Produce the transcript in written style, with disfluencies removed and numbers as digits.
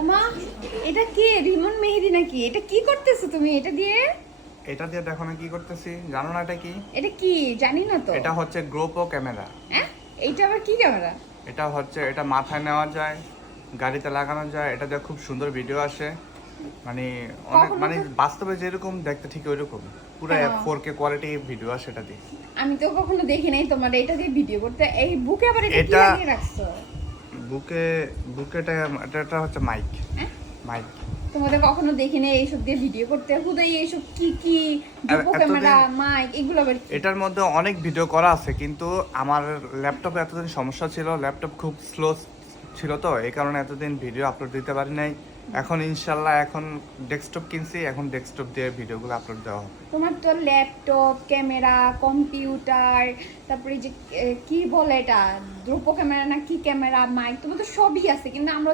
ওমা, এটা কি রিমন মেহেদি নাকি? এটা কি করতেছো তুমি এটা দিয়ে? এটা দিয়ে দেখো না কি করতেছি, জানো না এটা কি? এটা কি জানি না তো। এটা হচ্ছে গ্রোপো ক্যামেরা। হ্যাঁ, এইটা আবার কি ক্যামেরা? এটা মাথায় নেওয়া যায়, গাড়িতে লাগানো যায়, এটা দিয়ে খুব সুন্দর ভিডিও আসে। মানে অনেক কখনো মানে তো- বাস্তবে যেরকম দেখতে ঠিক ওইরকম পুরো কেন? 4K কোয়ালিটি ভিডিও আসে এটা দিয়ে। আমি তো কখনো দেখি নাই তোমার এটা দিয়ে ভিডিও করতে। এই বুকে আবার এটা কি এটা লাগিয়ে রাখছো? বুকে বুকেটা এটা হচ্ছে মাইক। হ্যাঁ, মাইক তোমাদের কখনো দেখি নাই এইসব দিয়ে ভিডিও করতে। হুদাই এইসব কি কি ডুপো এতদিন ক্যামেরা, মাইক, এগুলো আবার কি? এটার মধ্যে অনেক ভিডিও করা আছে, কিন্তু আমার ল্যাপটপে এতদিন সমস্যা ছিল, ল্যাপটপ খুব স্লো ছিল, তো এই কারণে এতদিন ভিডিও আপলোড দিতে পারি নাই। এখন ইনশাল্লাহ এখন ডেস্কটপ কিনছি, এখন ডেস্কটপ দিয়ে ভিডিওগুলো আপলোড দেওয়া হবে। তোমার তো ল্যাপটপ, ক্যামেরা, কম্পিউটার, তারপরে যে কি বলে এটা, দ্রুপ ক্যামেরা না কি ক্যামেরা, মাইক, তোমার তো সবই আছে, কিন্তু আমরা তো